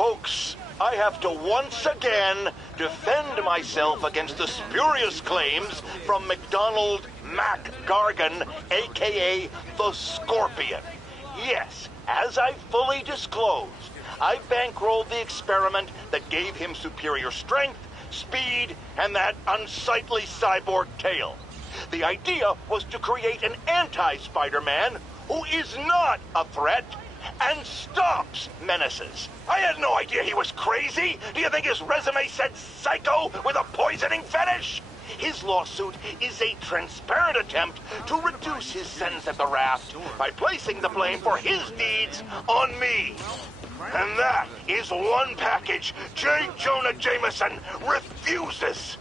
Folks, I have to once again defend myself against the spurious claims from McDonald Mac Gargan, aka the Scorpion. Yes, as I fully disclosed, I bankrolled the experiment that gave him superior strength, speed, and that unsightly cyborg tail. The idea was to create an anti-Spider-Man who is not a threat and stops menaces. I had no idea he was crazy. Do you think his resume said psycho with a poisoning fetish? His lawsuit is a transparent attempt to reduce his sentence at the raft by placing the blame for his deeds on me. And that is one package J. Jonah Jameson refuses.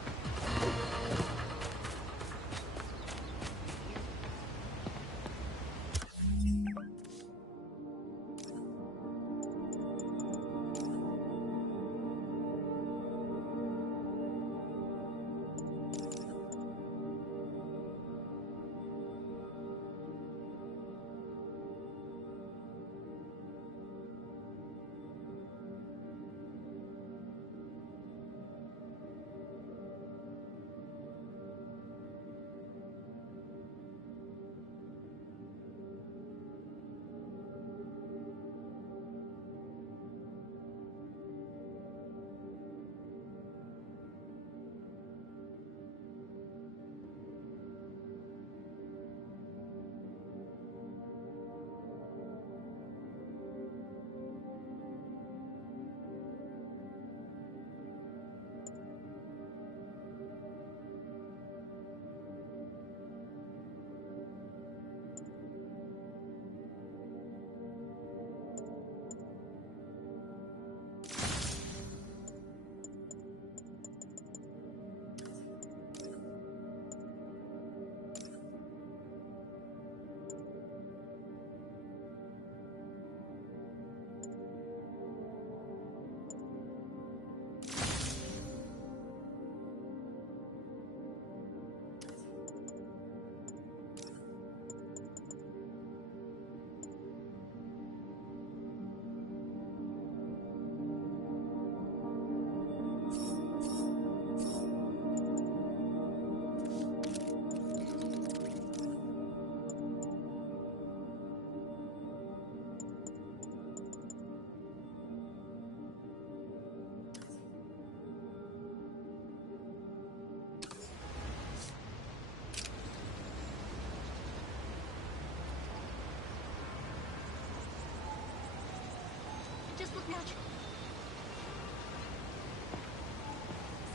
Just look natural.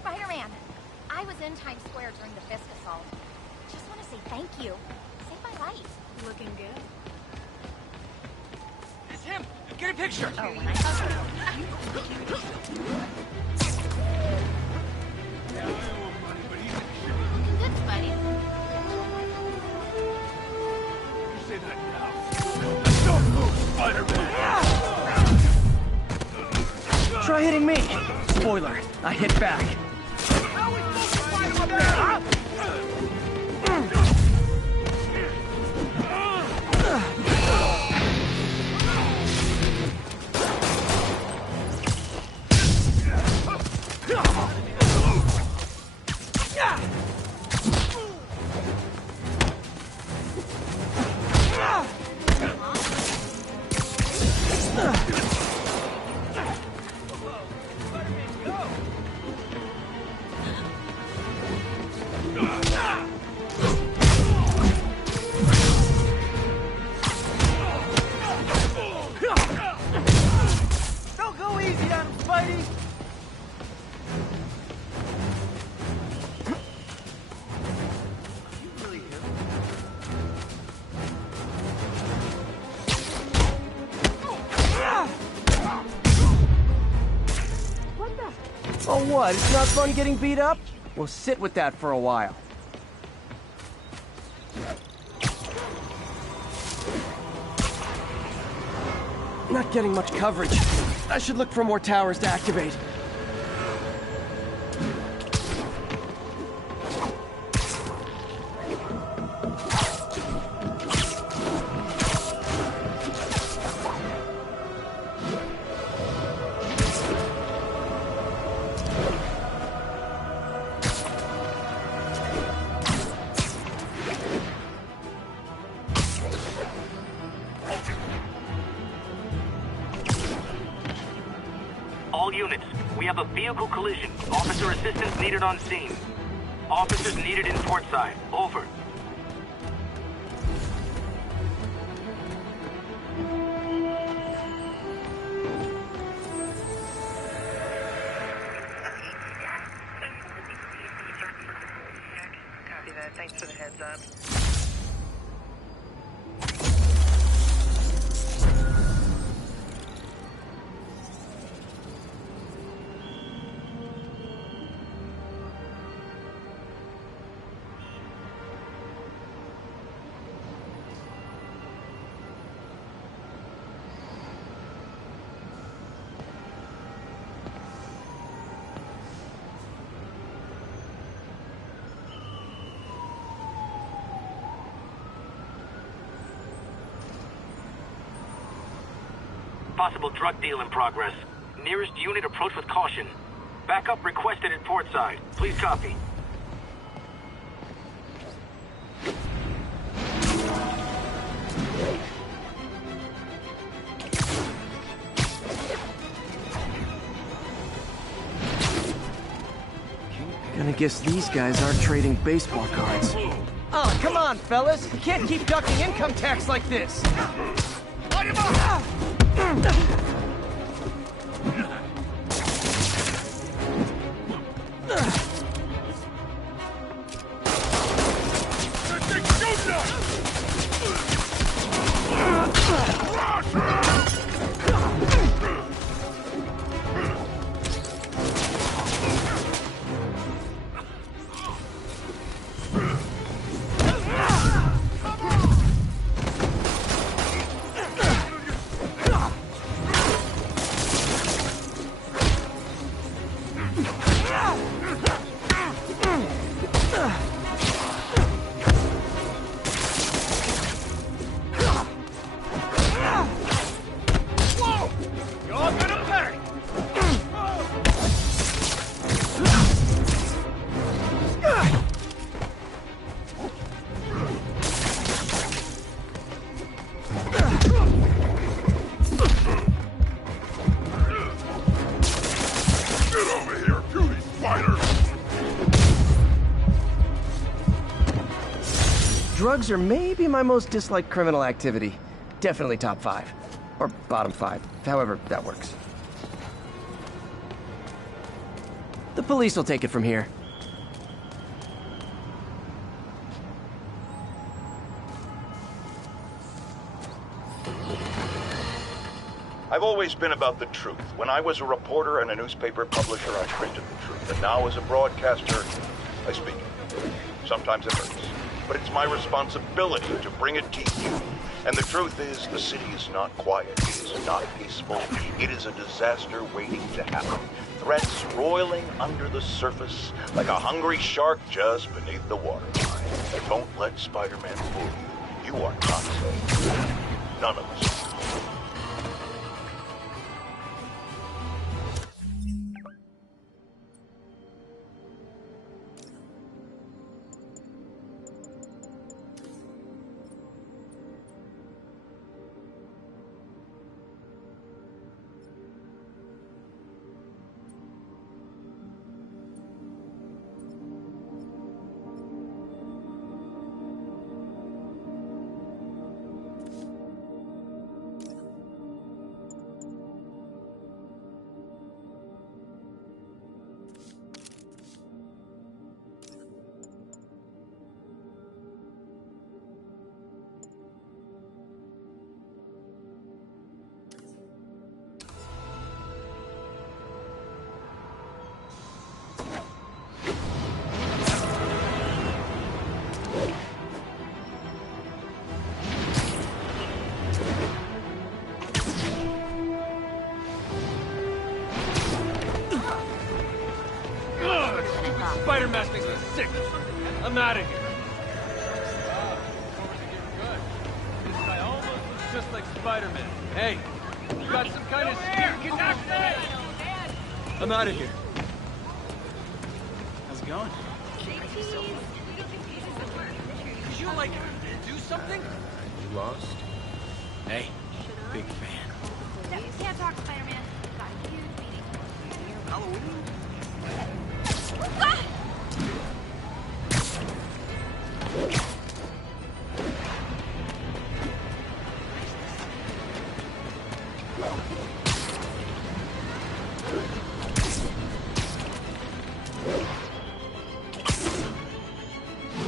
Spider-Man, I was in Times Square during the Fisk assault. Just want to say thank you. Saved my life. Looking good. It's him! Get a picture! Oh, when I saw you. Looking good, Spidey. You say that now. Don't move, Spider-Man! Try hitting me. Spoiler, I hit back. How are we supposed to fight him up there, huh? Don't go easy on him, Spidey! Oh, what? It's not fun getting beat up? We'll sit with that for a while. Not getting much coverage. I should look for more towers to activate. All units, we have a vehicle collision. Officer assistance needed on scene. Officers needed in port side. Over. Copy that. Thanks for the heads up. Possible drug deal in progress. Nearest unit approach with caution. Backup requested at port side. Please copy. Gonna guess these guys aren't trading baseball cards. Oh, come on, fellas. You can't keep ducking income tax like this. Drugs are maybe my most disliked criminal activity. Definitely top 5. Or bottom 5. However that works. The police will take it from here. I've always been about the truth. When I was a reporter and a newspaper publisher, I printed the truth. And now as a broadcaster, I speak it. Sometimes it hurts. But it's my responsibility to bring it to you. And the truth is, the city is not quiet. It is not peaceful. It is a disaster waiting to happen. Threats roiling under the surface like a hungry shark just beneath the waterline. Don't let Spider-Man fool you. You are not safe. None of us are. Spider-Man makes me sick. I'm out of here. This guy almost looks just like Spider-Man. Hey, you got some kind of sneaky accent? I'm out of here. How's it going? Did you, like, do something? You lost? Hey, big fan. Can't talk, Spider-Man. Got a huge meeting.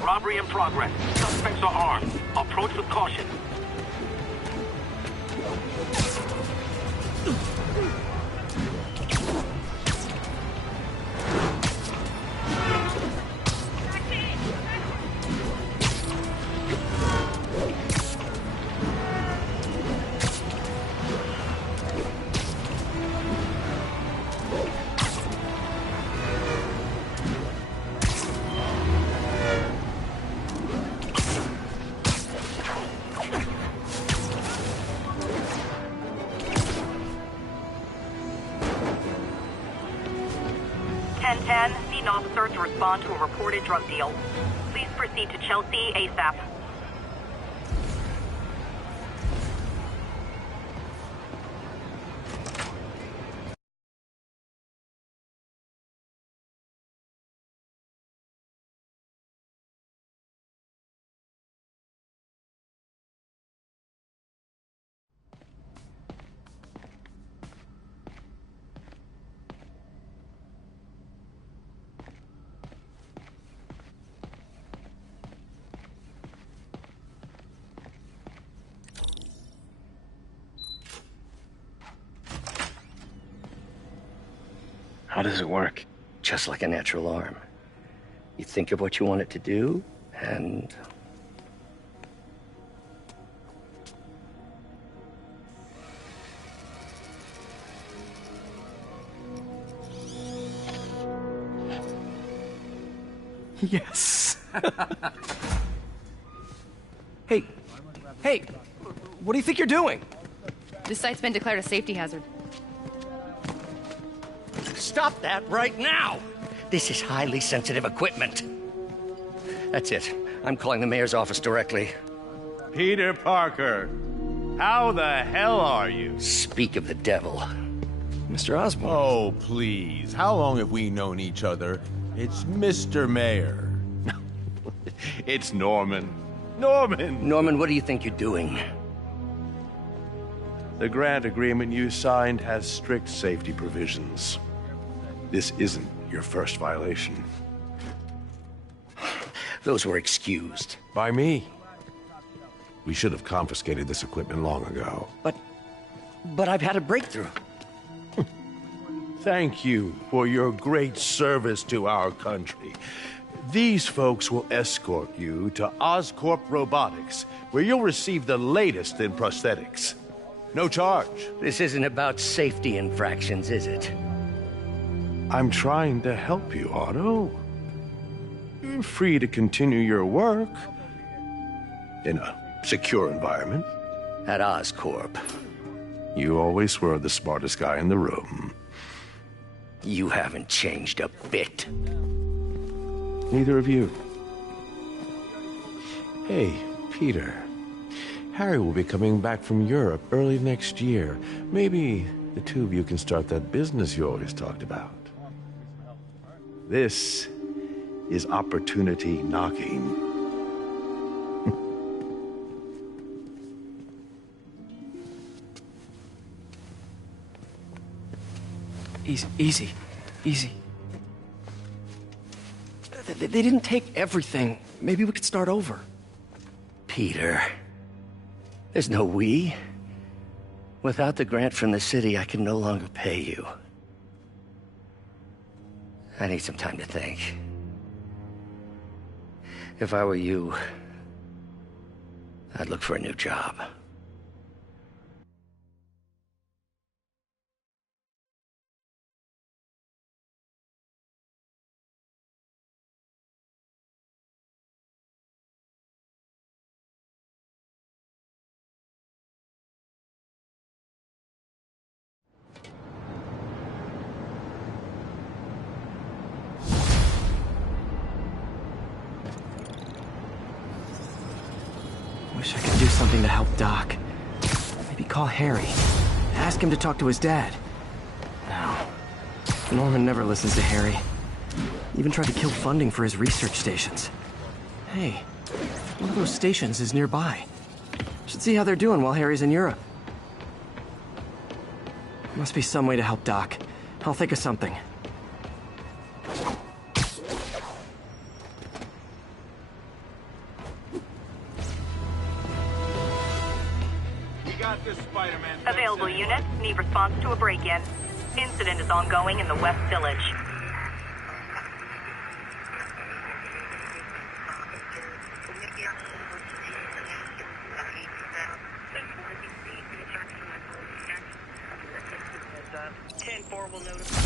Robbery in progress. Suspects are armed. Approach with caution. Need an officer to respond to a reported drug deal. Please proceed to Chelsea ASAP. How does it work? Just like a natural arm. You think of what you want it to do, and... Yes. Hey, what do you think you're doing? This site's been declared a safety hazard. Stop that right now! This is highly sensitive equipment. That's it. I'm calling the mayor's office directly. Peter Parker, how the hell are you? Speak of the devil. Mr. Osborn. Oh, please. How long have we known each other? It's Mr. Mayor. It's Norman. Norman, what do you think you're doing? The grant agreement you signed has strict safety provisions. This isn't your first violation. Those were excused. By me. We should have confiscated this equipment long ago. But I've had a breakthrough. Thank you for your great service to our country. These folks will escort you to Oscorp Robotics, where you'll receive the latest in prosthetics. No charge. This isn't about safety infractions, is it? I'm trying to help you, Otto. You're free to continue your work in a secure environment. At Oscorp. You always were the smartest guy in the room. You haven't changed a bit. Neither of you. Hey, Peter. Harry will be coming back from Europe early next year. Maybe the two of you can start that business you always talked about. This is opportunity knocking. Easy. They didn't take everything. Maybe we could start over. Peter, there's no we. Without the grant from the city, I can no longer pay you. I need some time to think. If I were you, I'd look for a new job. Wish I could do something to help Doc. Maybe call Harry. Ask him to talk to his dad. No. Norman never listens to Harry. Even tried to kill funding for his research stations. Hey, one of those stations is nearby. Should see how they're doing while Harry's in Europe. Must be some way to help Doc. I'll think of something. Available units need response to a break-in. Incident is ongoing in the West Village. Will notify.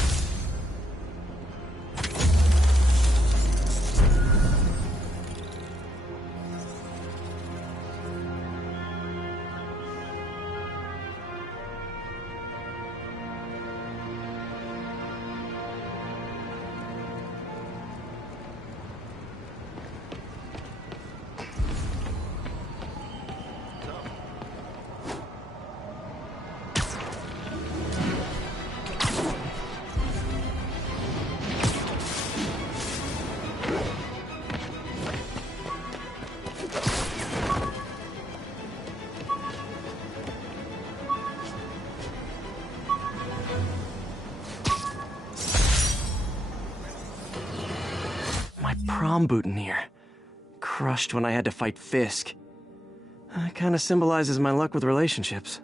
Prom boutonniere. Crushed when I had to fight Fisk. Kinda symbolizes my luck with relationships.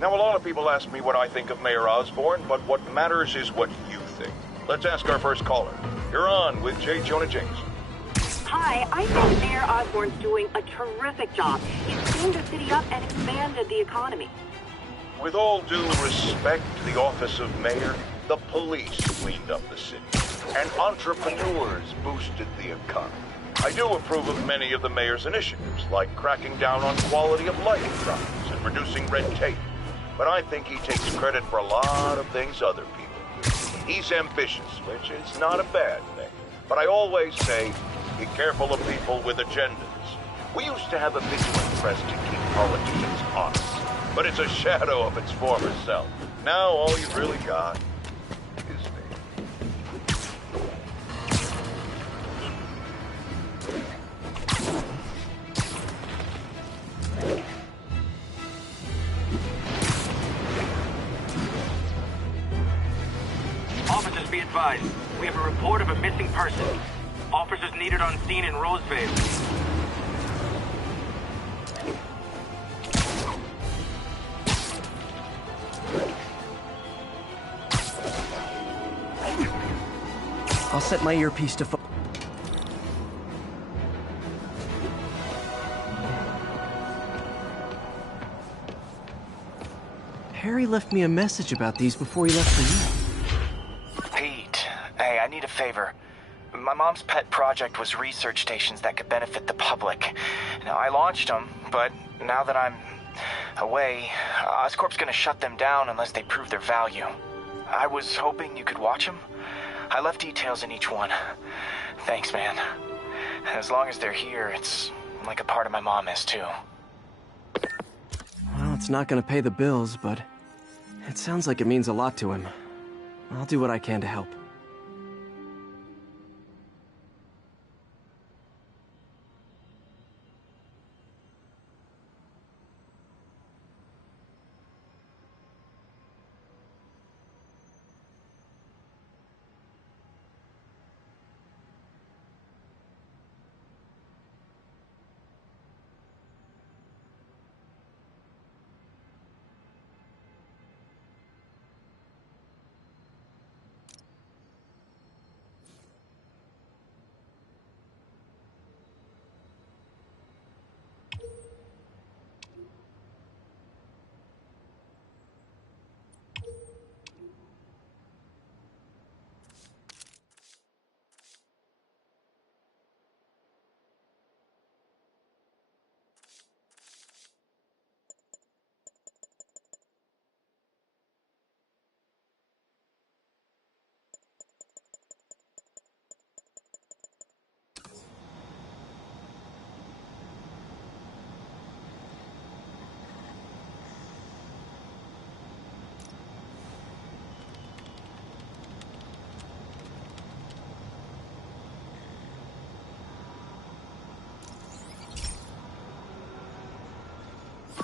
Now, a lot of people ask me what I think of Mayor Osborn, but what matters is what you think. Let's ask our first caller. You're on with J. Jonah James. Hi, I think Mayor Osborn's doing a terrific job. He's cleaned the city up and expanded the economy. With all due respect to the office of mayor, the police cleaned up the city, and entrepreneurs boosted the economy. I do approve of many of the mayor's initiatives, like cracking down on quality of life crimes and reducing red tape. But I think he takes credit for a lot of things other people. He's ambitious, which is not a bad thing. But I always say, be careful of people with agendas. We used to have a vigilant press to keep politicians honest, but it's a shadow of its former self. Now all you've really got is me. Officers, be advised. We have a report of a missing person. Officers needed on scene in Roseville. I'll set my earpiece to Harry left me a message about these before he left for you. Pete, hey, I need a favor. My mom's pet project was research stations that could benefit the public. Now, I launched them, but now that I'm away, Oscorp's gonna shut them down unless they prove their value. I was hoping you could watch them. I left details in each one. Thanks, man. As long as they're here, it's like a part of my mom is, too. Well, it's not gonna pay the bills, but it sounds like it means a lot to him. I'll do what I can to help.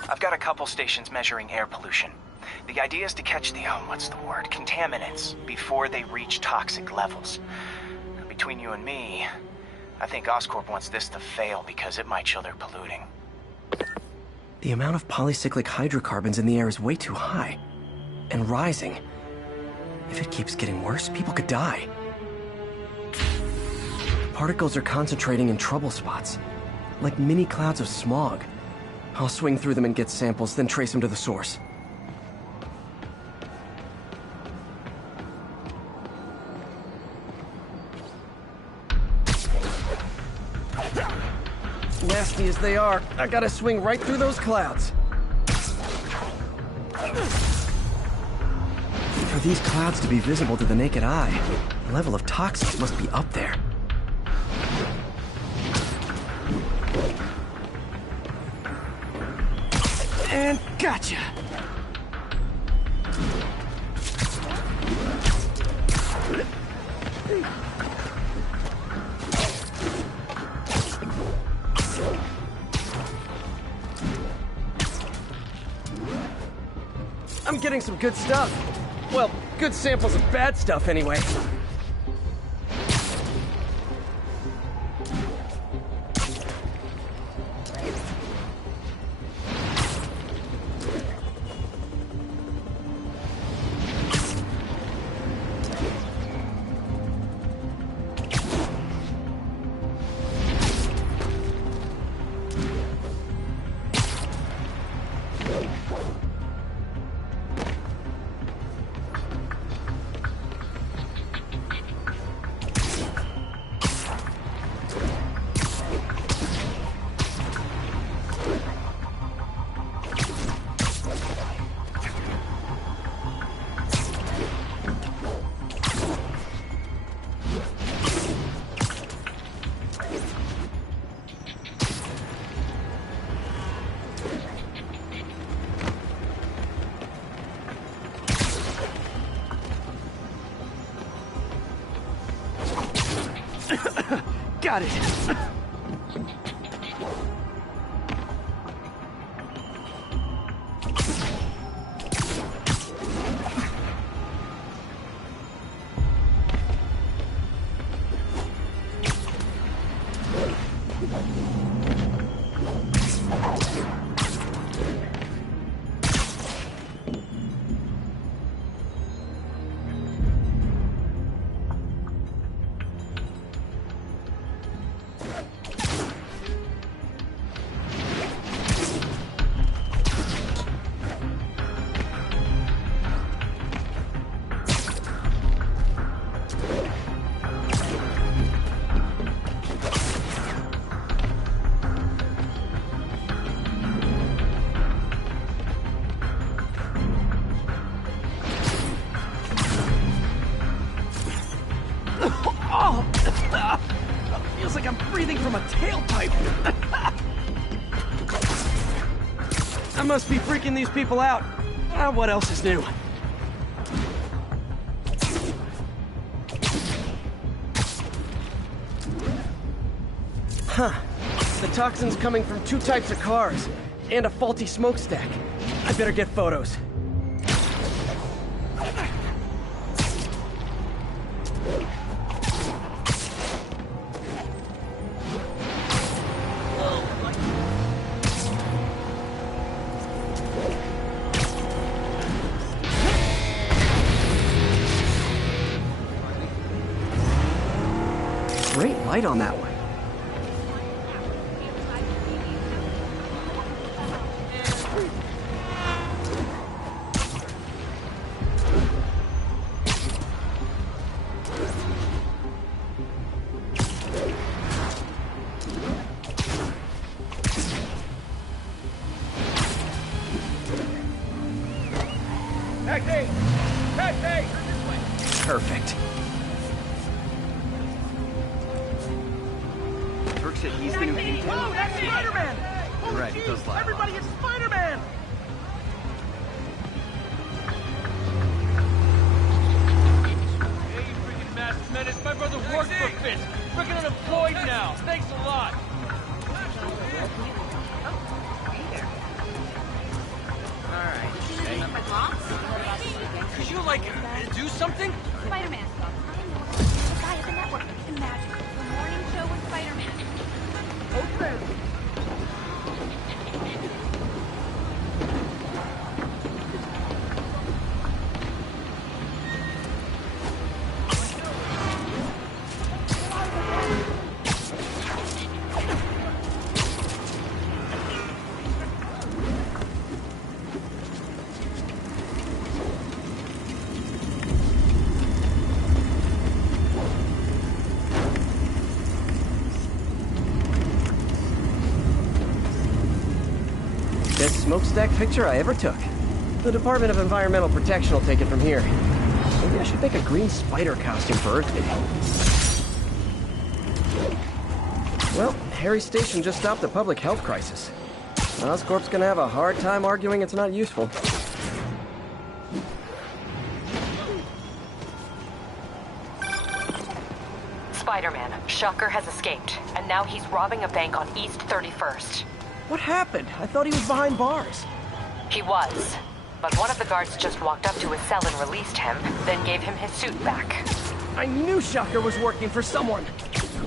I've got a couple stations measuring air pollution. The idea is to catch the, contaminants before they reach toxic levels. Between you and me, I think Oscorp wants this to fail because it might show they're polluting. The amount of polycyclic hydrocarbons in the air is way too high. And rising. If it keeps getting worse, people could die. Particles are concentrating in trouble spots, like mini clouds of smog. I'll swing through them and get samples, then trace them to the source. Nasty as they are, I gotta swing right through those clouds. For these clouds to be visible to the naked eye, the level of toxins must be up there. And gotcha! I'm getting some good stuff. Well, good samples of bad stuff anyway. Got it. must be freaking these people out. What else is new? Huh. The toxin's coming from 2 types of cars, and a faulty smokestack. I better get photos. Great light on that one. Taxi! Taxi! Perfect. Burke said he's the new Kingpin. Whoa, that's Spider-Man! You're right, it does lie. Everybody is Spider-Man! Hey, you freaking masked menace. My brother works for Fisk. Freaking unemployed now. Thanks a lot. Could you, like, do something? Spider-Man stuff. I know the guy at the network. Imagine the morning show with Spider-Man. Okay. Best smokestack picture I ever took. The Department of Environmental Protection will take it from here. Maybe I should make a green spider costume for Earth Day. Well, Harry's station just stopped a public health crisis. Oscorp's gonna have a hard time arguing it's not useful. Spider-Man, Shocker has escaped, and now he's robbing a bank on East 31st. What happened? I thought he was behind bars. He was, but one of the guards just walked up to his cell and released him, then gave him his suit back. I knew Shocker was working for someone.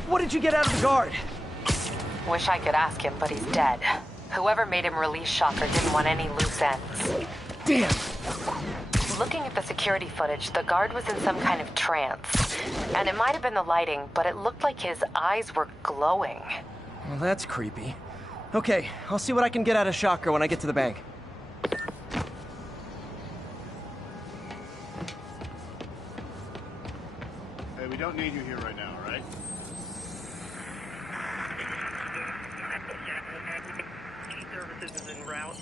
What did you get out of the guard? Wish I could ask him, but he's dead. Whoever made him release Shocker didn't want any loose ends. Damn! Looking at the security footage, the guard was in some kind of trance. And it might have been the lighting, but it looked like his eyes were glowing. Well, that's creepy. Okay, I'll see what I can get out of Shocker when I get to the bank. Hey, we don't need you here right now, all right? Services is en route.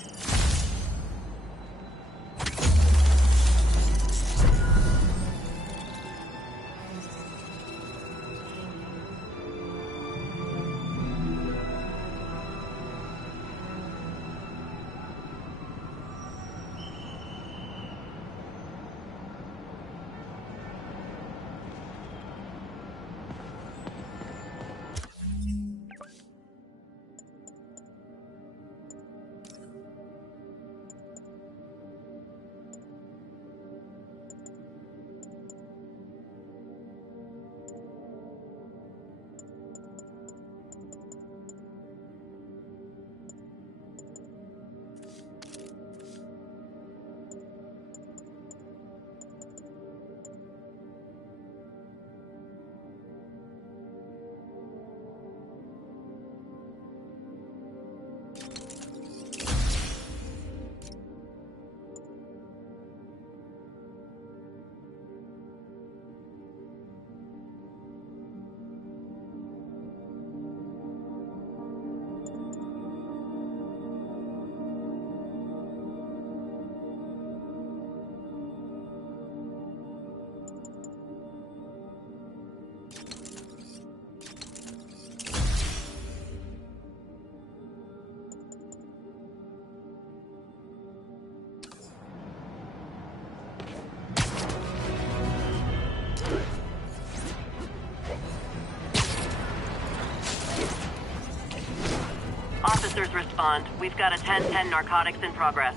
respond. We've got a 10-10 narcotics in progress.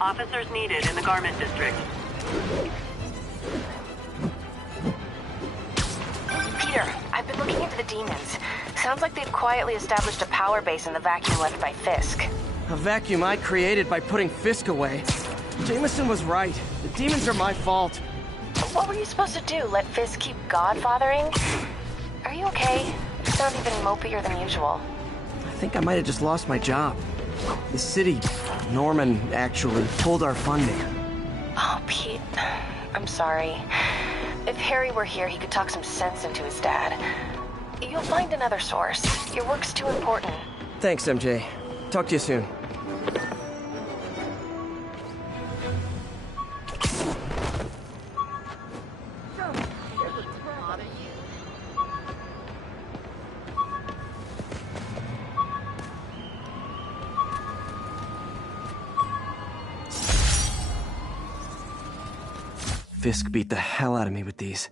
Officers needed in the garment district. Peter, I've been looking into the demons. Sounds like they've quietly established a power base in the vacuum left by Fisk. A vacuum I created by putting Fisk away. Jameson was right. The demons are my fault. What were you supposed to do? Let Fisk keep godfathering? Are you okay? You sound even mopier than usual. I think I might have just lost my job. The city, Norman, actually, pulled our funding. Oh, Pete. I'm sorry. If Harry were here, he could talk some sense into his dad. You'll find another source. Your work's too important. Thanks, MJ. Talk to you soon. Fisk beat the hell out of me with these.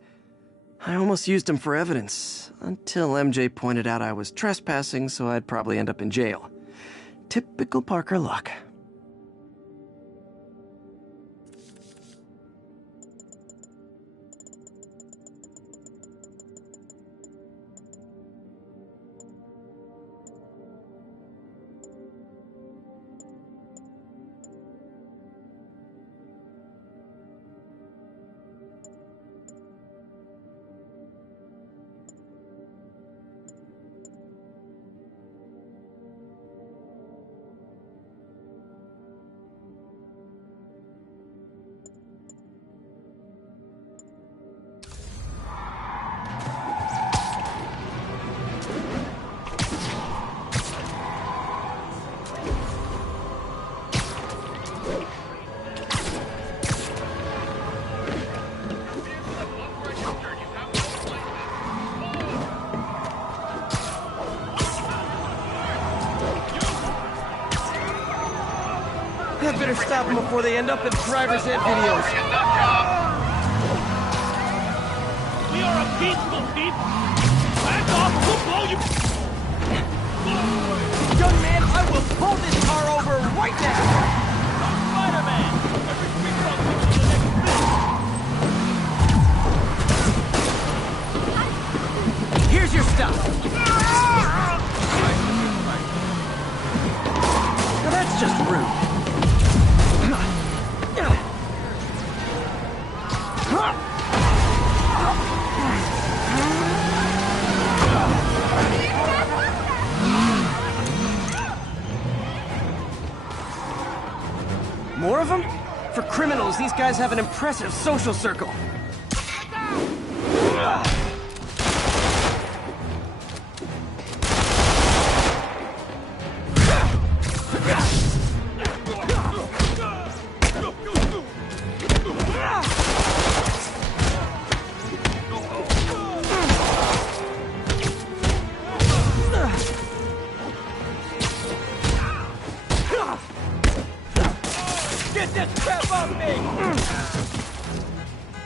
I almost used them for evidence, until MJ pointed out I was trespassing, so I'd probably end up in jail. Typical Parker luck. I better stop them before they end up in driver's ed videos. We are a peaceful people. Back off, we'll blow you. Young man, I will pull this car over right now. Spider-Man. Every creature I'll take you to the next bit. Here's your stuff. Now that's just rude. More of them? For criminals, these guys have an impressive social circle.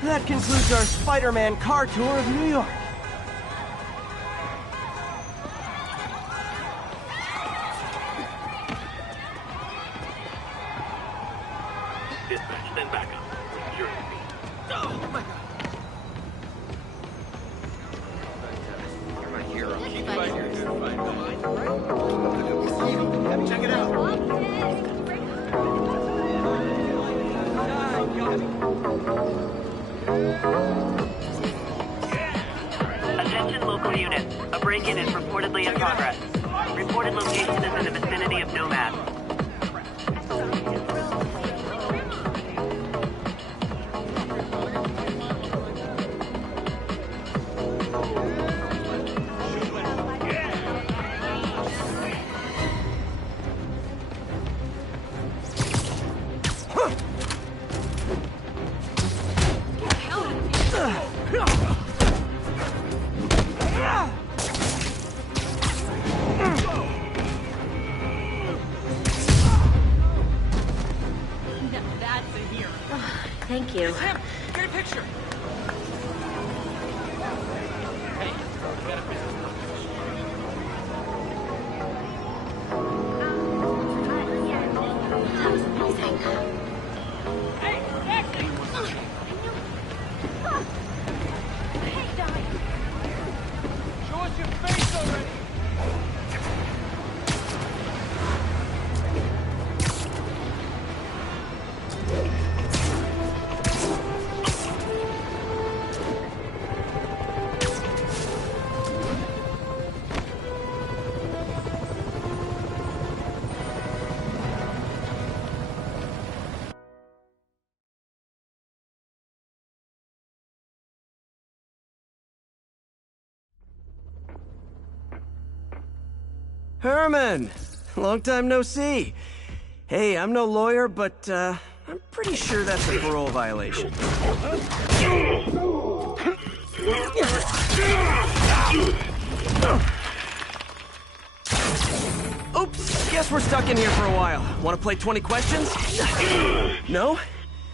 That concludes our Spider-Man car tour of New York. Dispatch, then back up. You're Oh my God. You're my hero. Keep fighting. Check it out. Attention local units. A break-in is reportedly in progress. Reported location is in the vicinity of Nomad. Thank you. Him! Get a picture! Hey, we got a business. Herman! Long time no see. Hey, I'm no lawyer, but, I'm pretty sure that's a parole violation. Oops, guess we're stuck in here for a while. Want to play 20 questions? No?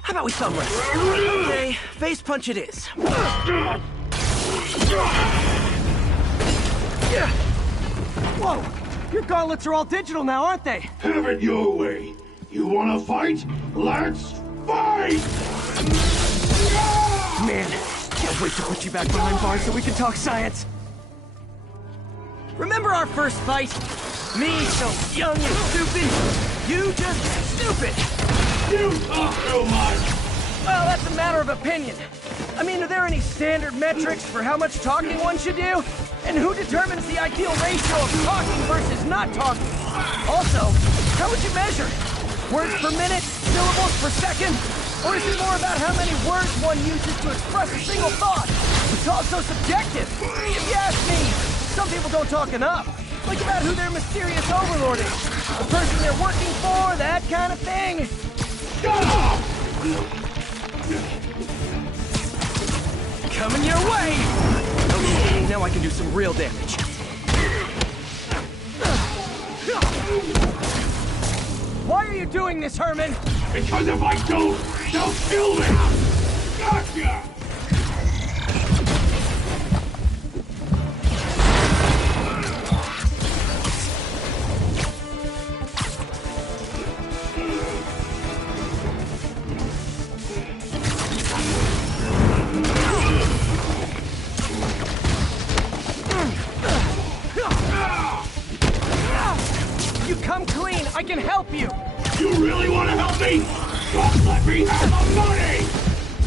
How about we thumb wrestle? Okay, face punch it is. Whoa! Your gauntlets are all digital now, aren't they? Have it your way. You wanna fight? Let's fight! Man, can't wait to put you back behind bars so we can talk science. Remember our first fight? Me, so young and stupid. You just stupid. You talk too much. Well, that's a matter of opinion. I mean, are there any standard metrics for how much talking one should do? And who determines the ideal ratio of talking versus not talking? Also, how would you measure? Words per minute? Syllables per second? Or is it more about how many words one uses to express a single thought? It's all so subjective. If you ask me, some people don't talk enough. Like about who their mysterious overlord is. The person they're working for, that kind of thing. Coming your way! Okay, now I can do some real damage. Why are you doing this, Herman? Because if I don't, they'll kill me! Gotcha! I can help you! You really want to help me? Don't let me have the money!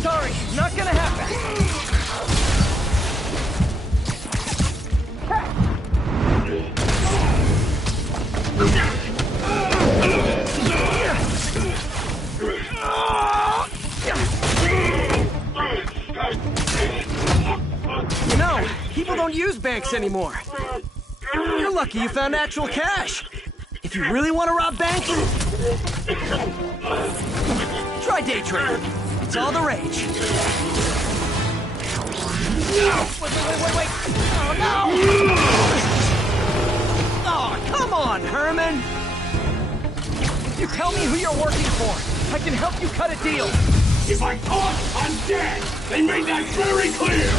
Sorry, not gonna happen. You know, people don't use banks anymore. You're lucky you found actual cash. If you really want to rob banks, try day trading. It's all the rage. Wait. Oh, no! Oh, come on, Herman! You tell me who you're working for. I can help you cut a deal. If I talk, I'm dead! They made that very clear!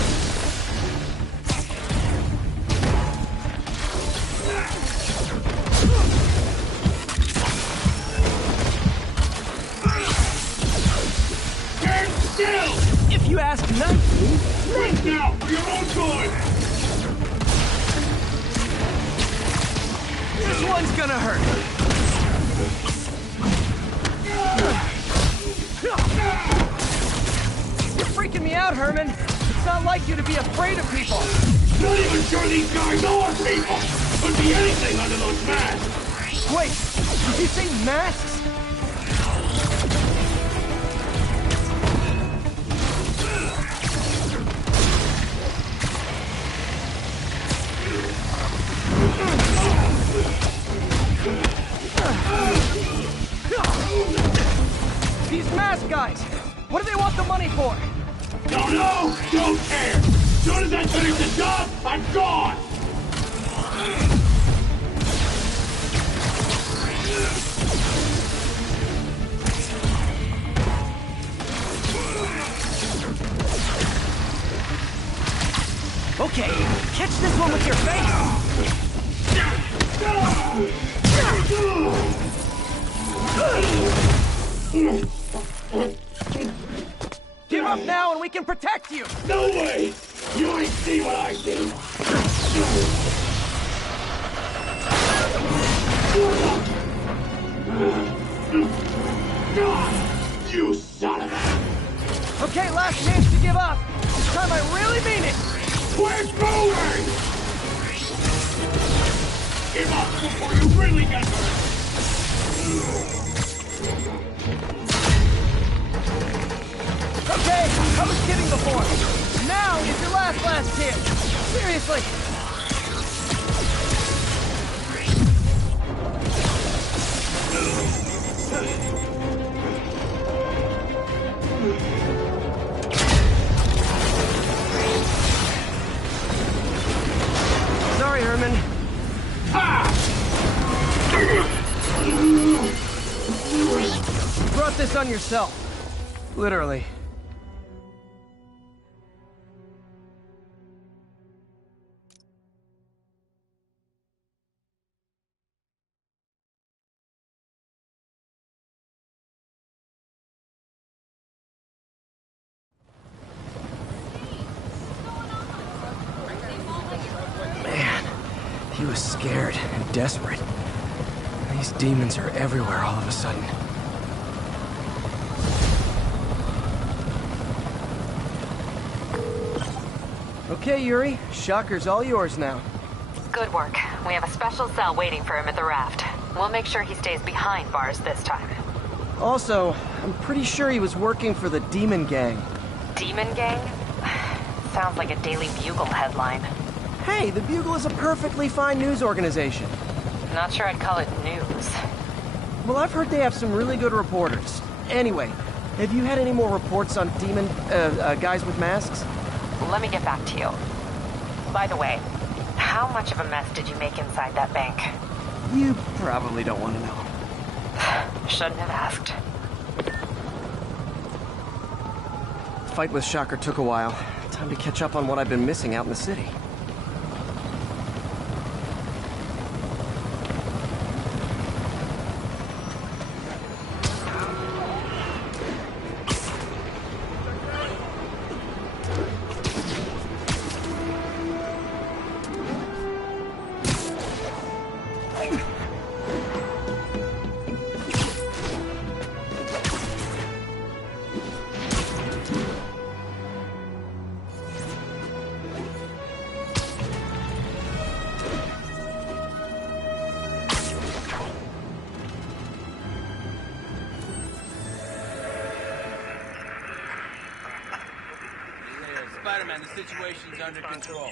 If you ask nicely, right now for your own good! This one's gonna hurt. You're freaking me out, Herman. It's not like you to be afraid of people. Not even sure these guys are people! Could be anything under those masks! Wait, did you say masks? These mask guys, what do they want the money for? Don't know, don't care. As soon as I finish the job, I'm gone. Okay, catch this one with your face. Give up now and we can protect you! No way! You ain't see what I see! You son of a... Okay, last chance to give up. This time I really mean it! Quit moving! Give up before you really get hurt! Okay, I was kidding before. Now is your last chance. Seriously. brought this on yourself. Literally. Man, he was scared and desperate. These demons are everywhere all of a sudden. Okay, Yuri. Shocker's all yours now. Good work. We have a special cell waiting for him at the raft. We'll make sure he stays behind bars this time. Also, I'm pretty sure he was working for the Demon Gang. Demon Gang? Sounds like a Daily Bugle headline. Hey, the Bugle is a perfectly fine news organization. Not sure I'd call it news. Well, I've heard they have some really good reporters. Anyway, have you had any more reports on demon, guys with masks? Let me get back to you. By the way, how much of a mess did you make inside that bank? You probably don't want to know. Shouldn't have asked. The fight with Shocker took a while. Time to catch up on what I've been missing out in the city. Spider-Man, the situation's under control.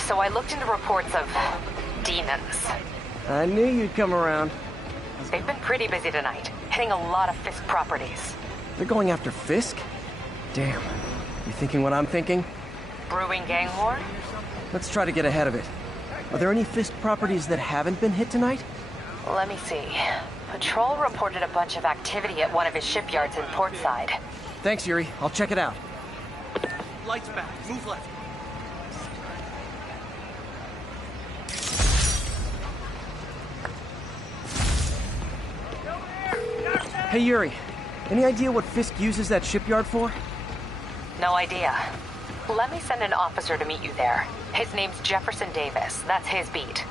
So I looked into reports of demons. I knew you'd come around. They've been pretty busy tonight, hitting a lot of Fisk properties. They're going after Fisk? Damn. You thinking what I'm thinking? Brewing gang war? Let's try to get ahead of it. Are there any Fisk properties that haven't been hit tonight? Let me see. Patrol reported a bunch of activity at one of his shipyards in Portside. Thanks, Yuri. I'll check it out. Lights back. Move left. Hey, Yuri. Any idea what Fisk uses that shipyard for? No idea. Let me send an officer to meet you there. His name's Jefferson Davis. That's his beat.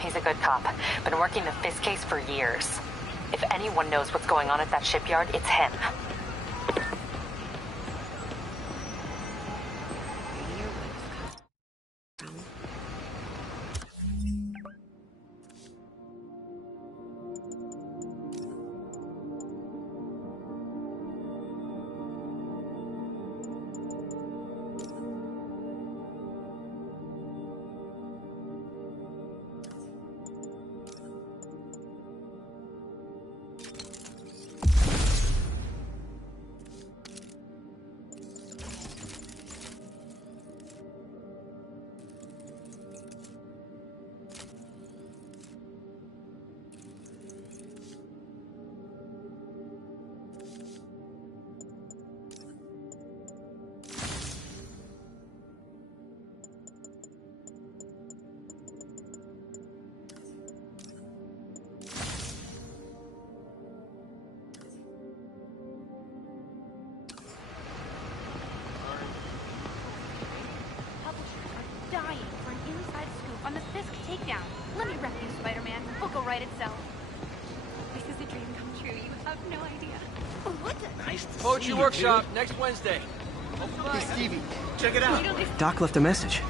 He's a good cop. Been working the Fisk case for years. If anyone knows what's going on at that shipyard, it's him. Dying for an inside scoop on the Fisk takedown. Let me wreck you, Spider-Man. Book will write itself. This is a dream come true. You have no idea. What? Poetry workshop next Wednesday. Hey, Stevie, check it out. Doc left a message.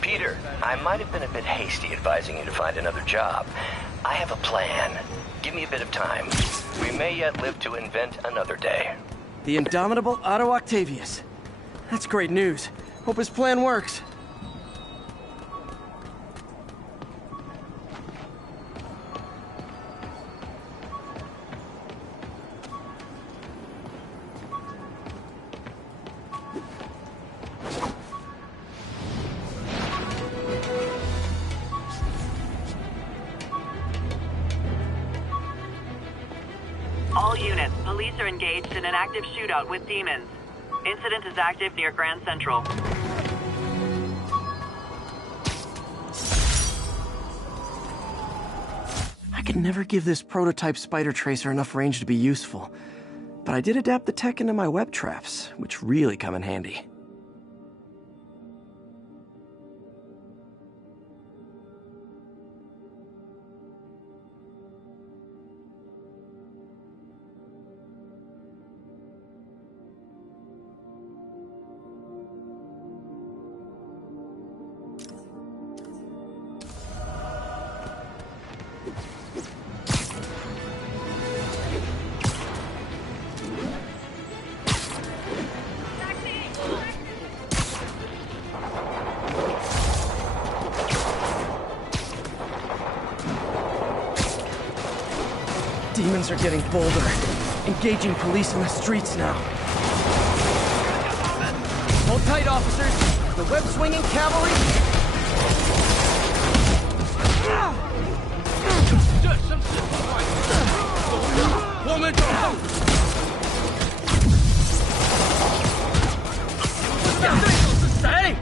Peter, I might have been a bit hasty advising you to find another job. I have a plan. Give me a bit of time. We may yet live to invent another day. The indomitable Otto Octavius. That's great news. Hope his plan works. All units, police are engaged in an active shootout with demons. Incident is active near Grand Central. I could never give this prototype spider tracer enough range to be useful, but I did adapt the tech into my web traps, which really come in handy. Demons are getting bolder, engaging police in the streets now. Hold tight, officers. The web-swinging cavalry. Woman! Stay!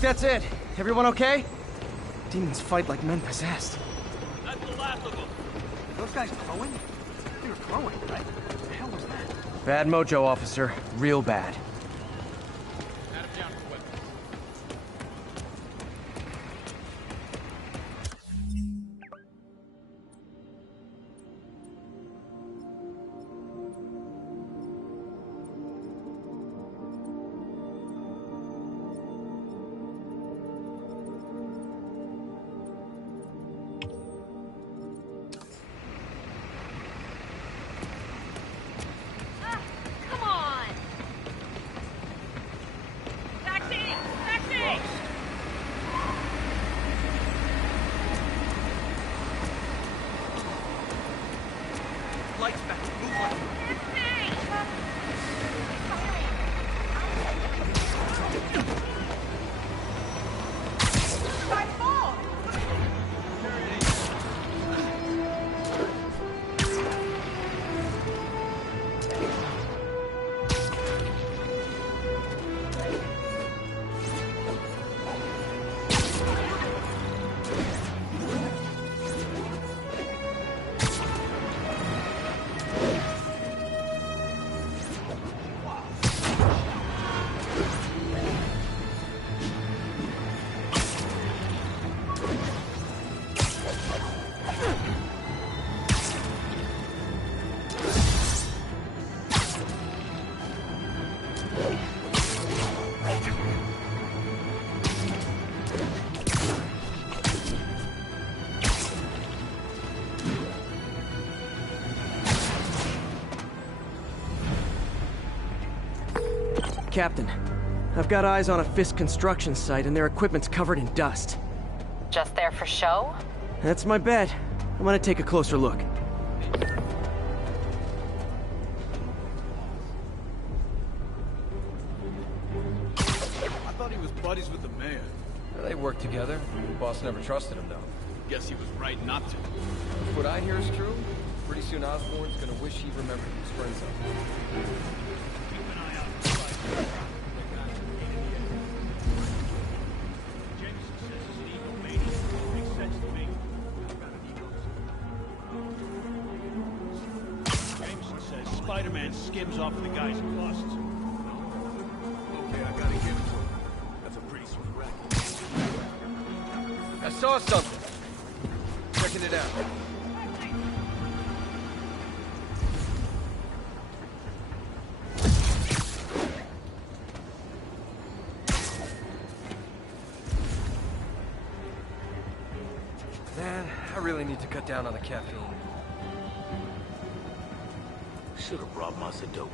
That's it. Everyone okay? Demons fight like men possessed. That's the last of them. Those guys glowing? They were glowing, right? What the hell was that? Bad mojo, officer. Real bad. Pat him down for weapons. Captain, I've got eyes on a Fisk construction site and their equipment's covered in dust. Just there for show? That's my bet. I'm gonna take a closer look. I thought he was buddies with the mayor. Well, they worked together. The boss never trusted him, though. Guess he was right not to. If what I hear is true, pretty soon Osborn's gonna wish he remembered his friends up. Keep an eye out. Jameson says he's an evil maniac. Makes sense to me. Spider-Man skims off the guy's busts. Okay, I gotta give it to him. That's a pretty sweet racket. I saw something. Checking it out. Man, I really need to cut down on the caffeine. Should have brought my Sudoku.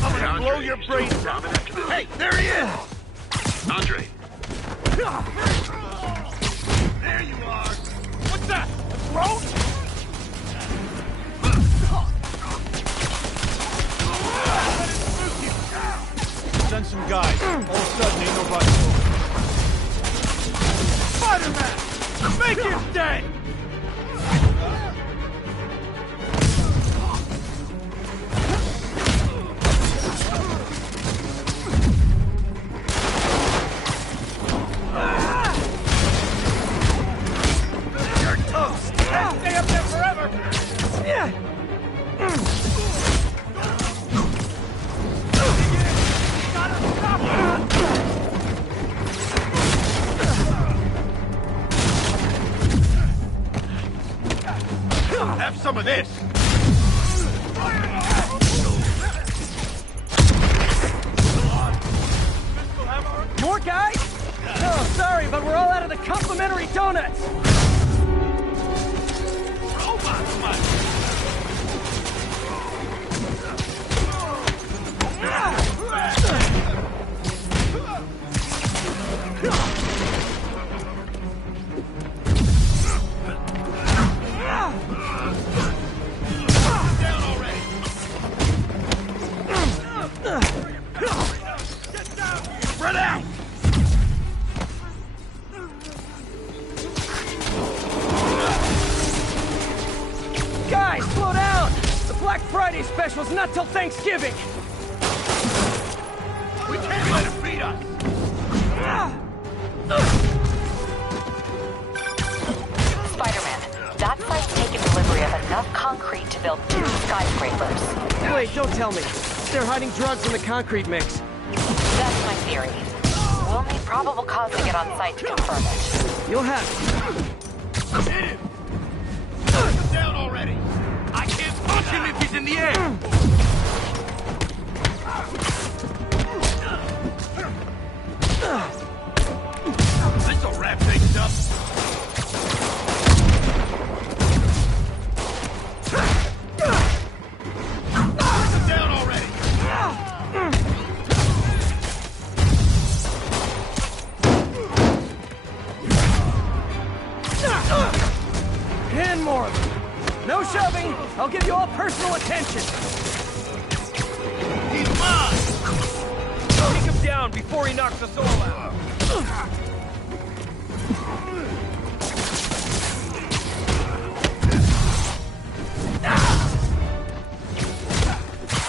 I'm gonna blow your brains out. Hey, there he is! Andre. There you are! What's that? A throat? Send some guys. All of a sudden, ain't nobody moving. Spider-Man! Make him dead! Some of this! More guys? Oh, sorry, but we're all out of the complimentary donuts! Special's not till Thanksgiving! We can't let him beat us! Spider-Man, that site's taken delivery of enough concrete to build 2 skyscrapers. Wait, don't tell me. They're hiding drugs in the concrete mix. That's my theory. We'll need probable cause to get on site to confirm it. You'll have Hit him! Put him down already! I can't touch him if he's in the air! This'll wrap things up! Put him down already! 10 more of them. No shoving. I'll give you all personal attention. He's mine! Take him down before he knocks us all out.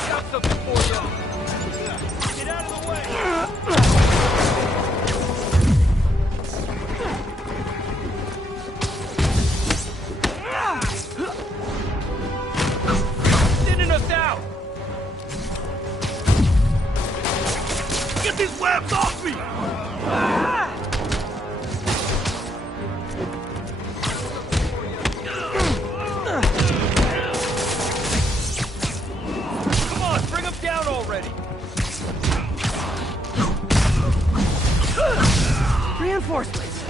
Got something for you. Get out of the way. Thinning us out. these webs off me! Come on, bring him down already! Reinforcements.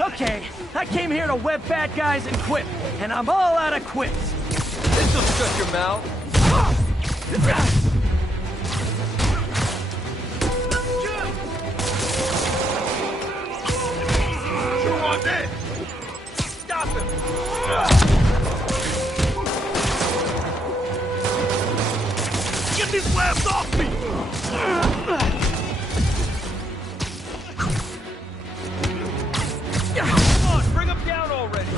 Okay, I came here to web bad guys and quit, and I'm all out of quits. This'll shut your mouth. You want that? Stop him! Get these webs off me! Come on, bring him down already!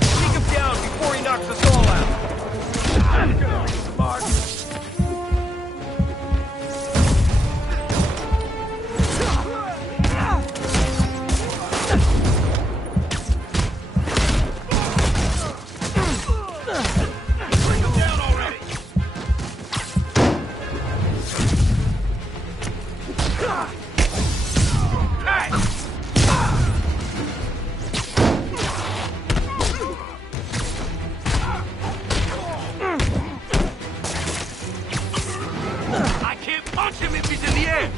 Take him down before he knocks us all out! That's gonna be smart! Bring them down already! I can't punch him if he's in the air!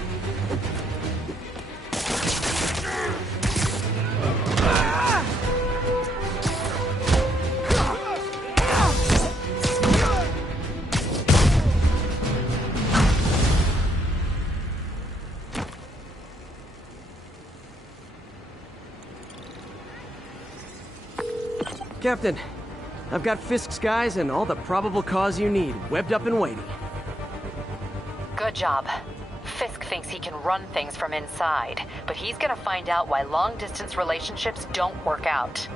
Captain, I've got Fisk's guys and all the probable cause you need, webbed up and waiting. Good job. Fisk thinks he can run things from inside, but he's gonna find out why long-distance relationships don't work out.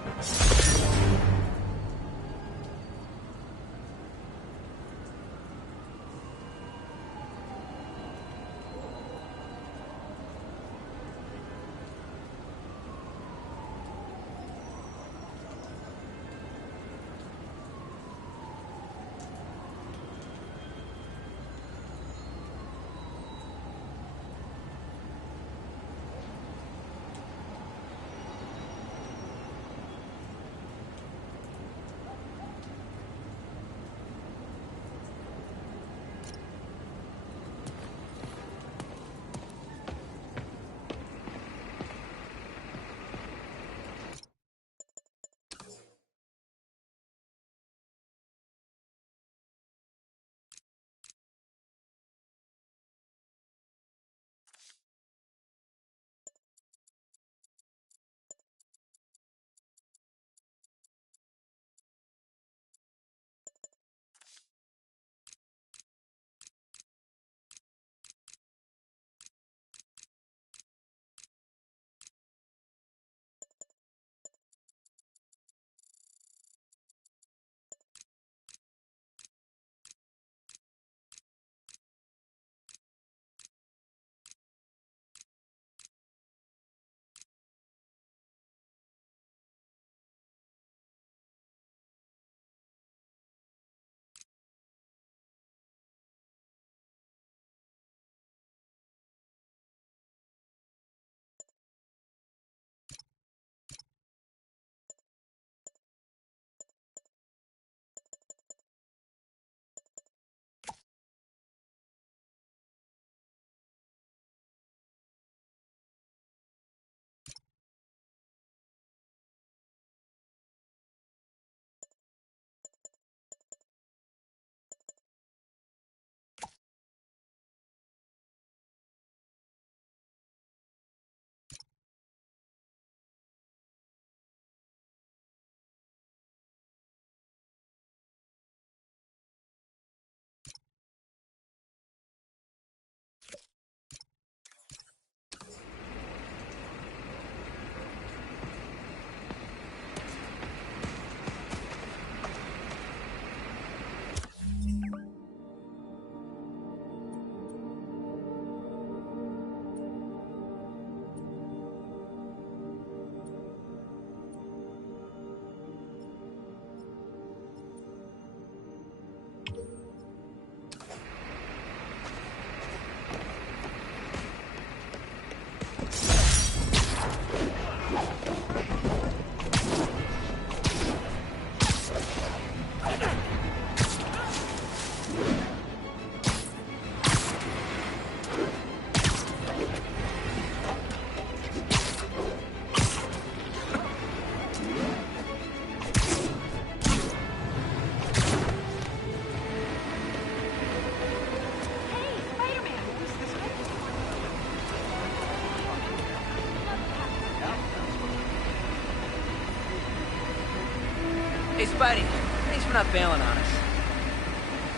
Hey, Spidey. Thanks for not bailing on us.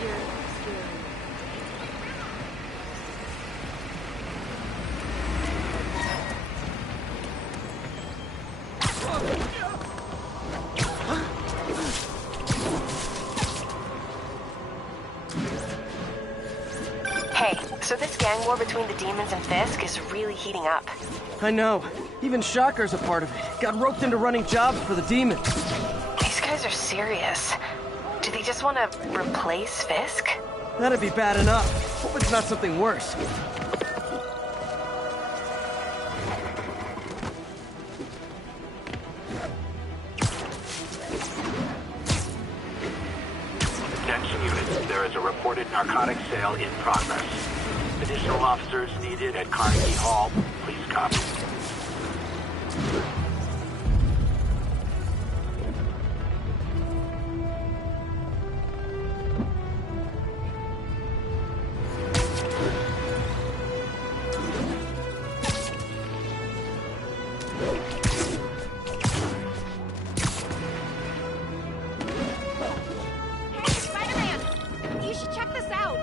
You're scary. Hey, so this gang war between the demons and Fisk is really heating up. I know. Even Shocker's a part of it. Got roped into running jobs for the demons. These guys are serious. Do they just want to replace Fisk? That'd be bad enough. Hope it's not something worse. Attention units, there is a reported narcotics sale in progress. Additional officers needed at Carnegie Hall. Please copy. Hey, Spider-Man! You should check this out.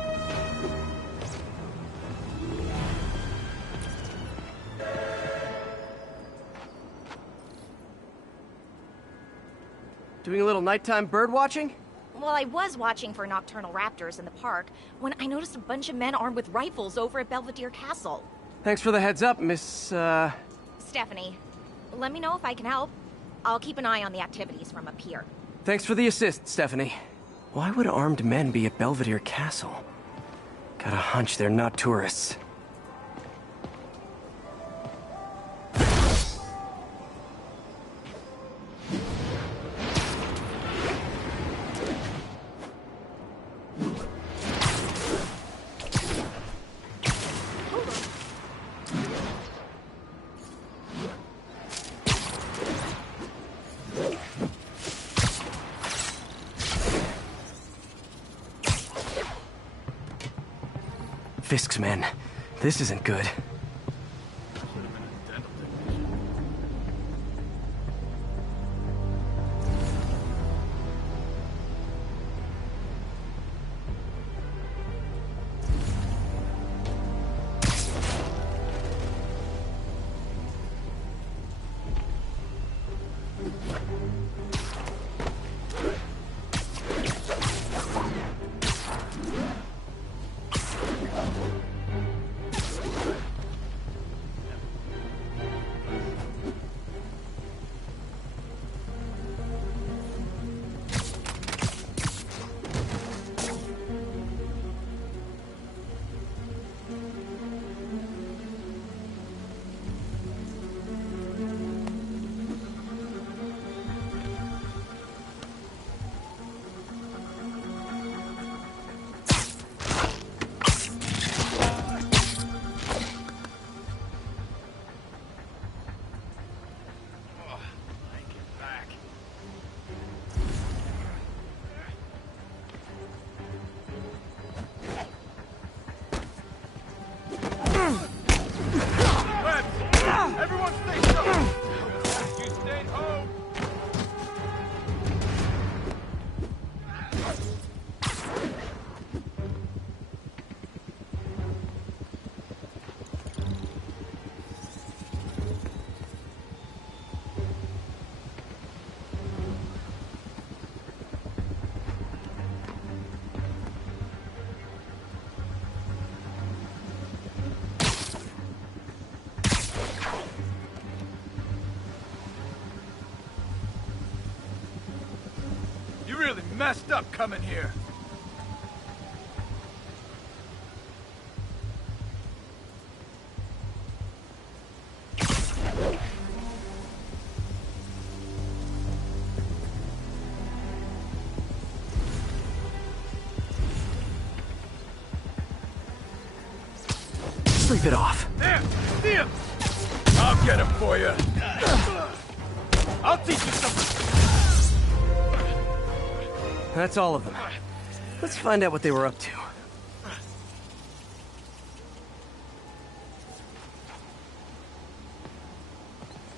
Doing a little nighttime bird watching? Well, I was watching for nocturnal raptors in the park when I noticed a bunch of men armed with rifles over at Belvedere Castle. Thanks for the heads up, Miss, Stephanie, let me know if I can help. I'll keep an eye on the activities from up here. Thanks for the assist, Stephanie. Why would armed men be at Belvedere Castle? Got a hunch they're not tourists. Fisk's men. This isn't good. You really messed up coming here. Sleep it off. There! See him! I'll get him for you. I'll teach you something. That's all of them. Let's find out what they were up to.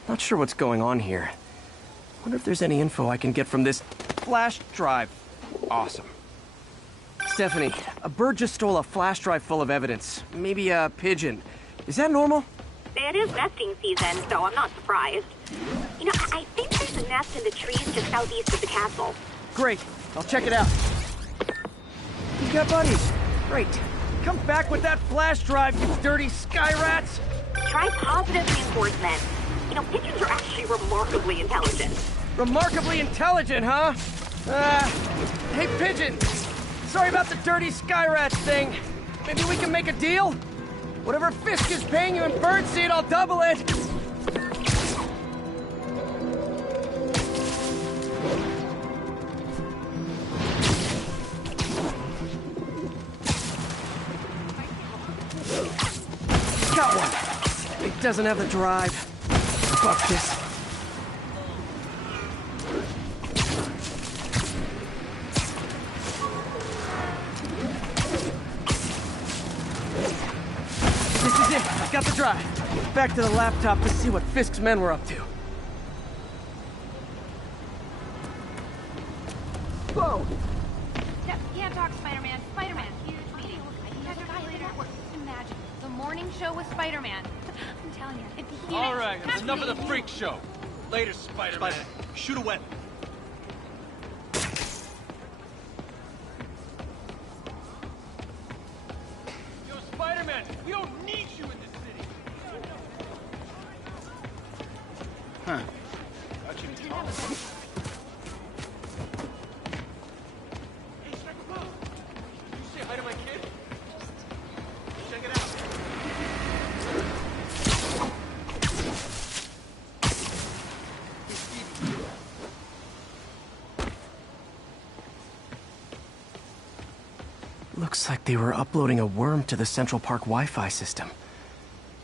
Not sure what's going on here. Wonder if there's any info I can get from this flash drive. Awesome. Stephanie, a bird just stole a flash drive full of evidence. Maybe a pigeon. Is that normal? It is nesting season, so I'm not surprised. You know, I think there's a nest in the trees just southeast of the castle. Great. I'll check it out. You've got buddies. Great. Come back with that flash drive, you dirty sky rats! Try positive reinforcement. You know, pigeons are actually remarkably intelligent. Remarkably intelligent, huh? Hey, pigeon! Sorry about the dirty sky rats thing. Maybe we can make a deal? Whatever Fisk is paying you in birdseed, I'll double it! Got one. It doesn't have the drive. Fuck this. This is it. I got the drive. Back to the laptop to see what Fisk's men were up to. Whoa! Can't talk, Spider-Man. Spider-Man, huge meeting. Imagine the morning show with Spider-Man. I'm telling you, if he... All right, that's enough of the freak show. Later, Spider-Man. Shoot a weapon. Yo, Spider-Man, we don't need you in this city. Huh. Got you in trouble. Hey, check him out. Did you say hi to my kid? Check it out. Looks like they were uploading a worm to the Central Park Wi-Fi system.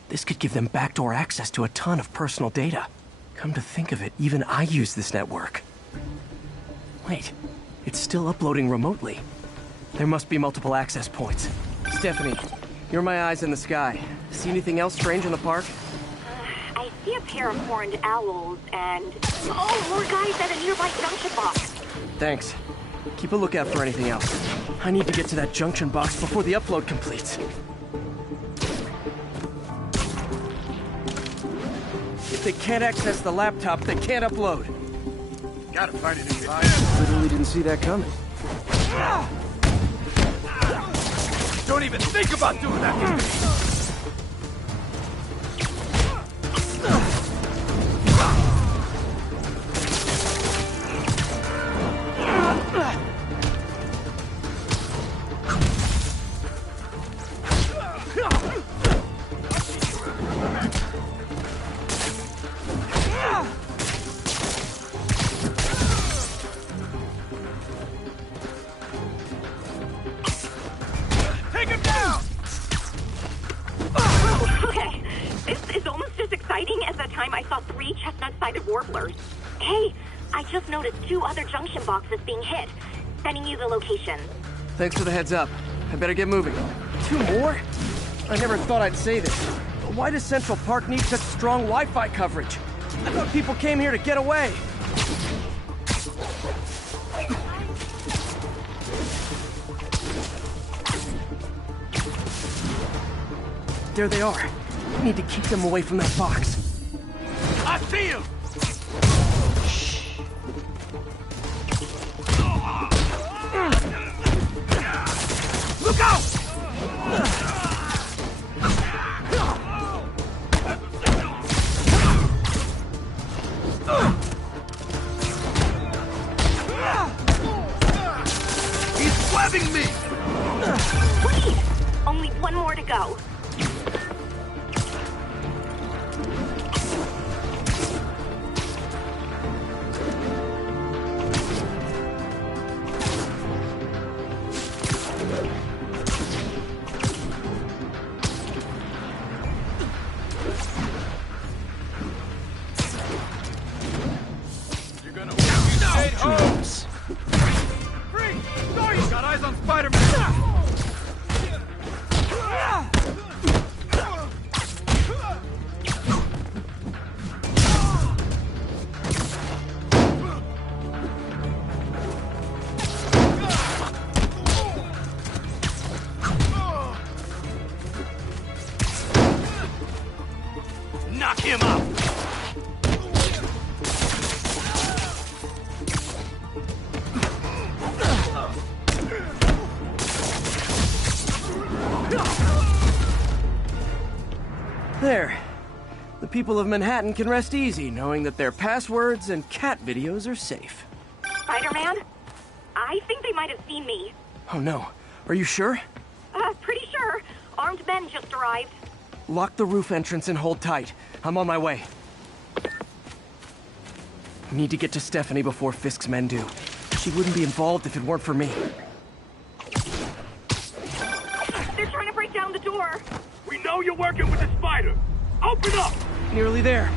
This could give them backdoor access to a ton of personal data. Come to think of it, even I use this network. Wait, it's still uploading remotely. There must be multiple access points. Stephanie, you're my eyes in the sky. See anything else strange in the park? I see a pair of horned owls and... Oh, more guys at a nearby junction box. Thanks. Keep a lookout for anything else. I need to get to that junction box before the upload completes. If they can't access the laptop, they can't upload. Gotta find it inside. Literally didn't see that coming. Don't even think about doing that. Two other junction boxes being hit. Sending you the location. Thanks for the heads up. I better get moving. 2 more? I never thought I'd say this. But why does Central Park need such strong Wi-Fi coverage? I thought people came here to get away. There they are. I need to keep them away from that box. I see him! Look out! He's webbing me! Please! Only one more to go. people of Manhattan can rest easy knowing that their passwords and cat videos are safe. Spider-Man? I think they might have seen me. Oh no. Are you sure? Pretty sure. Armed men just arrived. Lock the roof entrance and hold tight. I'm on my way. Need to get to Stephanie before Fisk's men do. She wouldn't be involved if it weren't for me. They're trying to break down the door. We know you're working with the spider. Open up! Nearly there.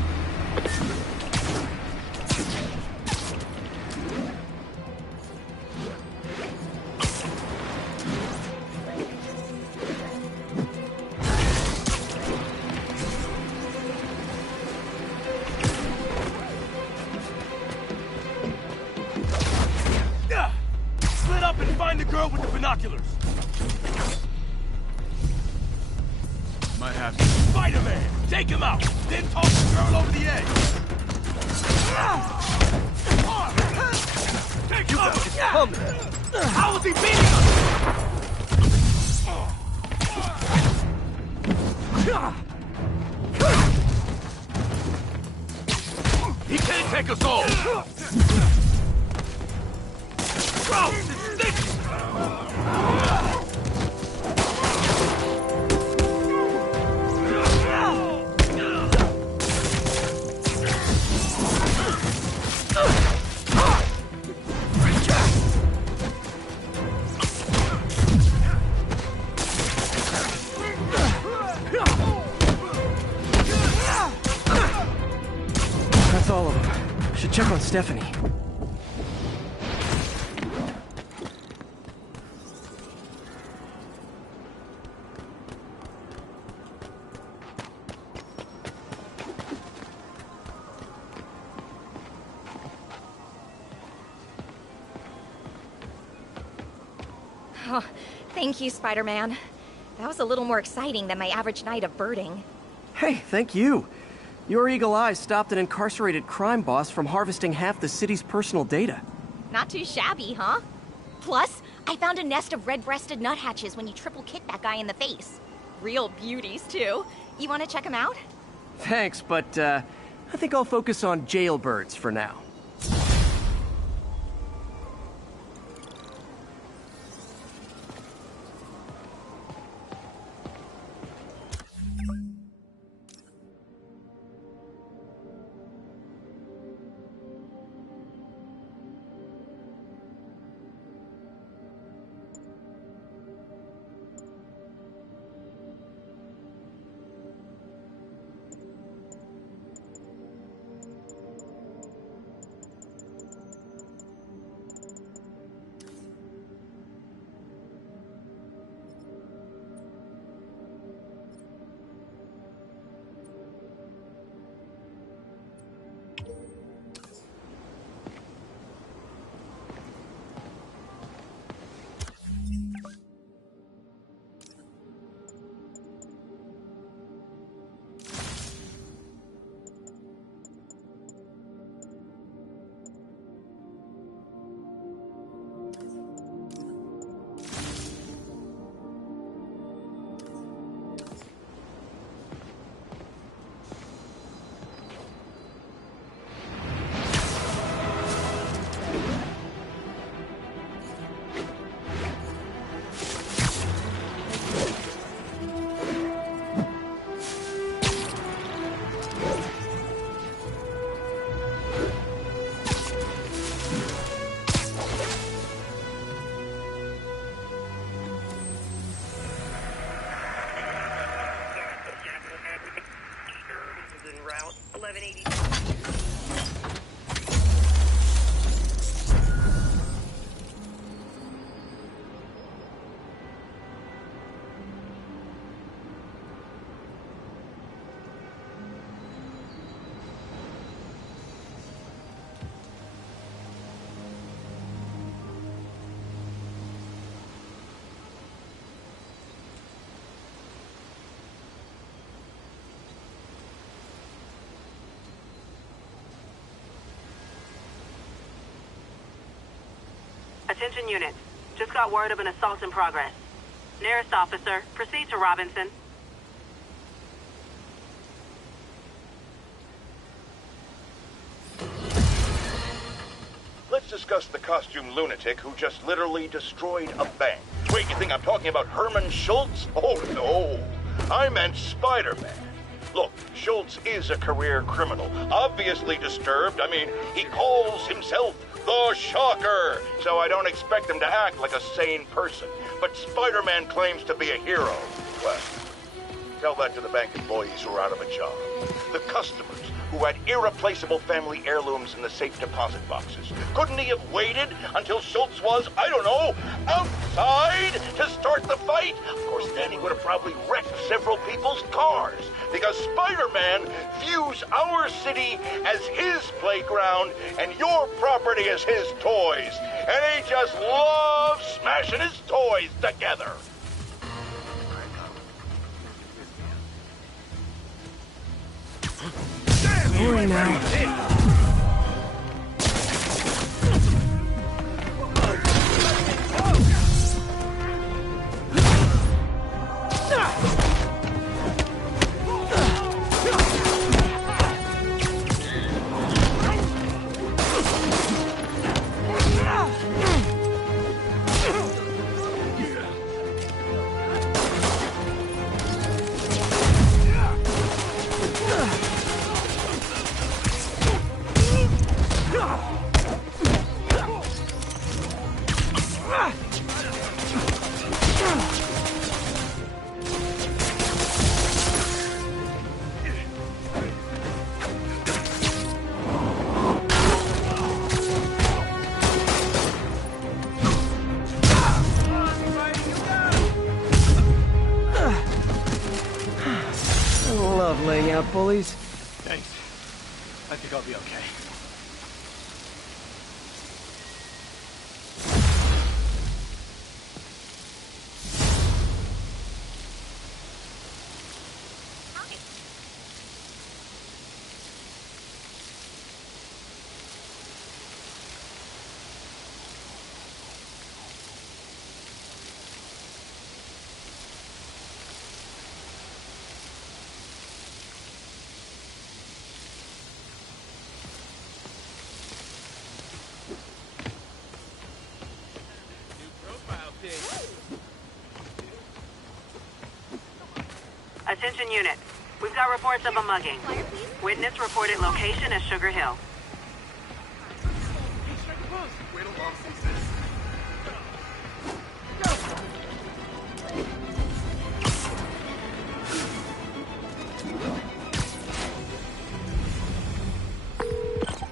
Split up and find the girl with the binoculars. Might have to. Spider-Man! Take him out! Then toss the girl over the edge! Take him out! How is he beating us? He can't take us all! Bro, it's sticky! That's all of them. Should check on Stephanie. Oh, thank you, Spider-Man. That was a little more exciting than my average night of birding. Hey, thank you. Your eagle eyes stopped an incarcerated crime boss from harvesting half the city's personal data. Not too shabby, huh? Plus, I found a nest of red-breasted nuthatches when you triple kicked that guy in the face. Real beauties, too. You want to check them out? Thanks, but I think I'll focus on jailbirds for now. Route 1180. Attention units. Just got word of an assault in progress. Nearest officer, proceed to Robinson. discuss the costume lunatic who just literally destroyed a bank. Wait, you think I'm talking about Herman Schultz? Oh, no. I meant Spider-Man. Look, Schultz is a career criminal, obviously disturbed. I mean, he calls himself the Shocker, so I don't expect him to act like a sane person. But Spider-Man claims to be a hero. Well, tell that to the bank employees who are out of a job. The customers who had irreplaceable family heirlooms in the safe deposit boxes. Couldn't he have waited until Schultz was, I don't know, outside to start the fight? Of course, then he would have probably wrecked several people's cars, because Spider-Man views our city as his playground and your property as his toys. And he just loves smashing his toys together. Sorry now. Laying out bullies. Thanks. I think I'll be okay. Attention unit. We've got reports of a mugging. Witness reported location as Sugar Hill.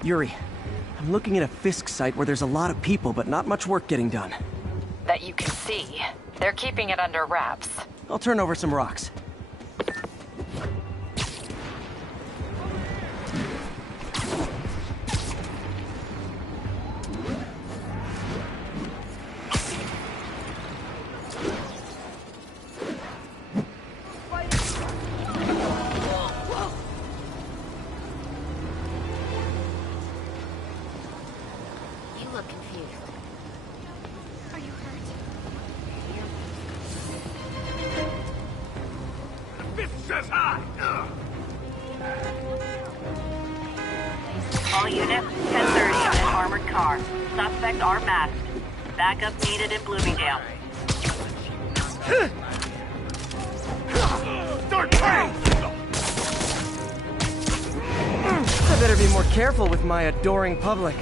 Yuri, I'm looking at a Fisk site where there's a lot of people, but not much work getting done. That you can see. They're keeping it under wraps. I'll turn over some rocks. All units, 10:30 on an armored car. Suspects are masked. Backup needed in Bloomingdale. I better be more careful with my adoring public.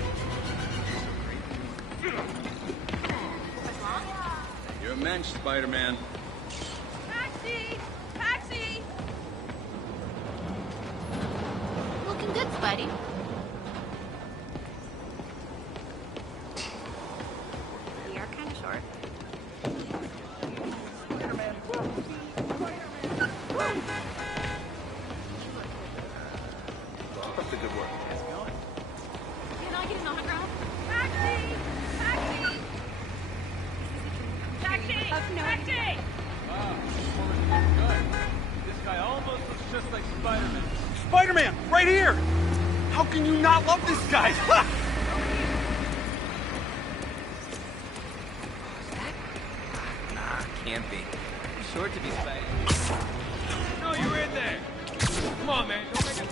You're a mensch, Spider-Man. Taxi! Taxi! Looking good, Spidey. We are kind of short. Keep up the good work. Can I get an autograph? Taxi! Taxi! Taxi! Taxi! Wow, this woman's good. This guy almost looks just like Spider-Man. Spider-Man, right here! How can you not love this guy? Nah, can't be. Too short to be Spidey. No, you're in there. Come on, man. Don't make a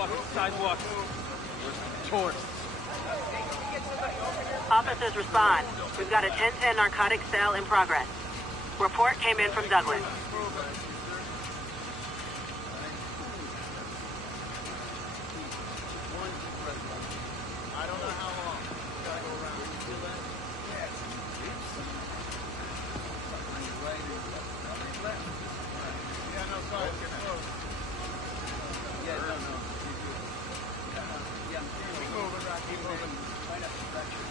fucking sidewalk. Where's the tourists? Officers respond. We've got a 1010 narcotics sale in progress. Report came in from Douglas. I don't know how long. Gotta go around. You feel that? Yeah, it's yeah, no, sorry, it's getting close. Yeah, no. Yeah, keep moving, Rock, keep moving. Right up the structure.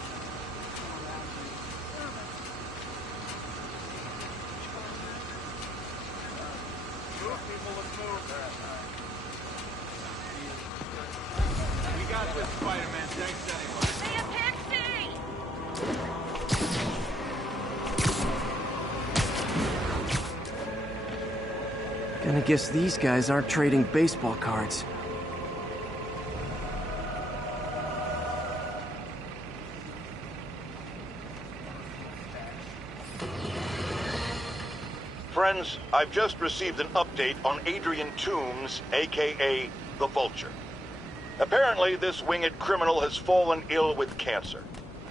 Move, people, let's move. We got this, Spider-Man. Thanks anyway. Hey, a taxi! Gonna guess these guys aren't trading baseball cards. Friends, I've just received an update on Adrian Toombs, a.k.a. the Vulture. Apparently, this winged criminal has fallen ill with cancer,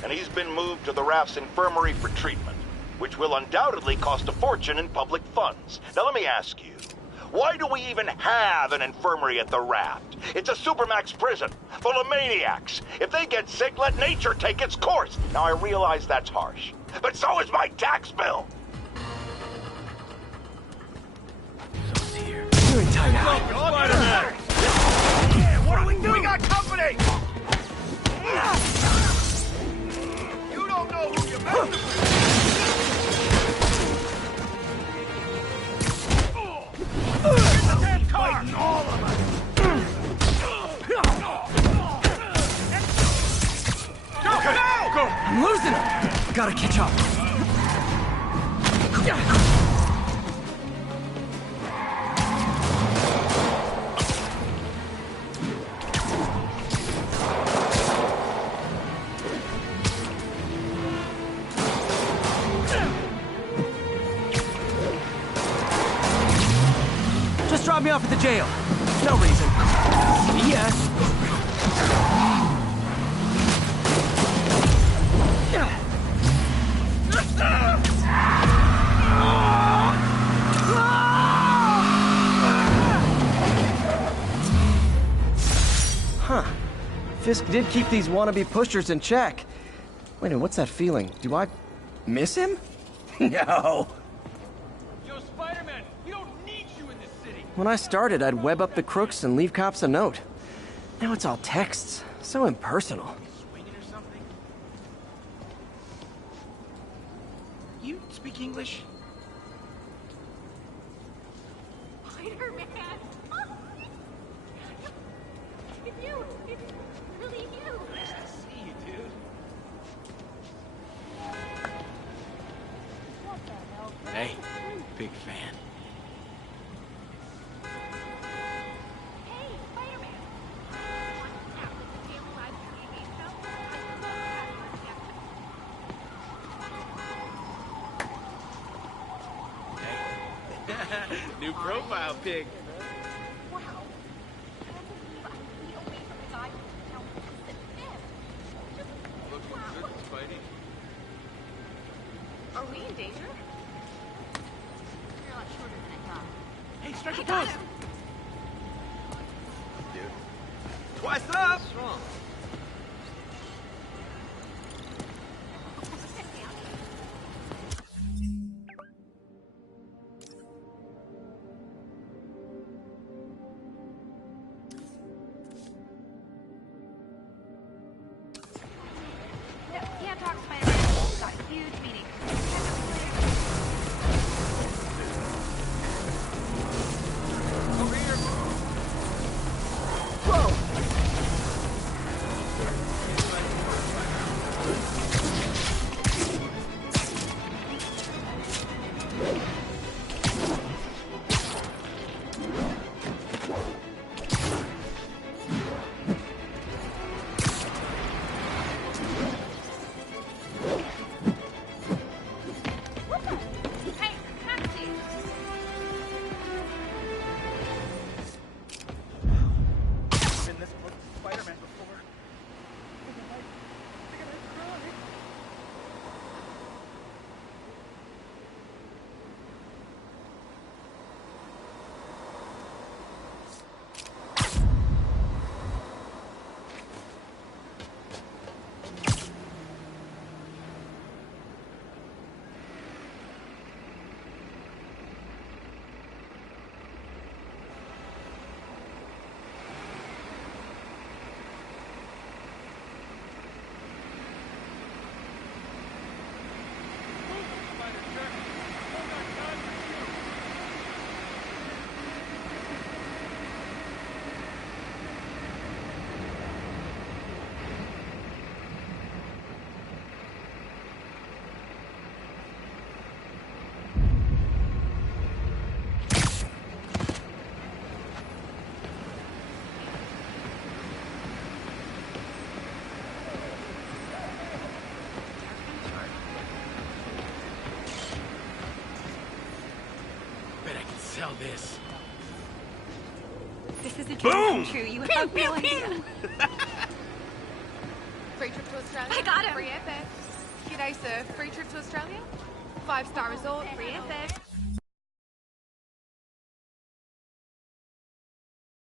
and he's been moved to the Raft's infirmary for treatment, which will undoubtedly cost a fortune in public funds. Now let me ask you, why do we even have an infirmary at the Raft? It's a supermax prison, full of maniacs. If they get sick, let nature take its course. Now I realize that's harsh, but so is my tax bill. You're in timeout. Spider-Man! Yeah, what do we do? We got company! You don't know who you're messing with! Fighting all of us! Go! I'm losing him! Gotta catch up. Just drop me off at the jail. No reason. See ya. Huh. Fisk did keep these wannabe pushers in check. Wait a minute, what's that feeling? Do I miss him? No. Yo, Spider-Man, we don't need you in this city. When I started, I'd web up the crooks and leave cops a note. Now it's all texts. So impersonal. Swinging or something? You speak English? Spider-Man! It's you! It's really you! Nice to see you, dude. What the hell? Hey, big fan. Hey, Spider-Man! New profile pic. Wow. We away from the guy who now wants to fit. Looking good, Spidey. Are we in danger? You're a lot shorter than I thought. Hey, strike a I got pose. him. Twice up. Strong. No, can't talk Spider-Man. Got a huge meeting. Over here. Whoa! tell this. This is a dream Boom! come true. You have no idea. Free trip to Australia. I got him. Free airfare. G'day, sir. Free trip to Australia. 5-star resort. Free airfare.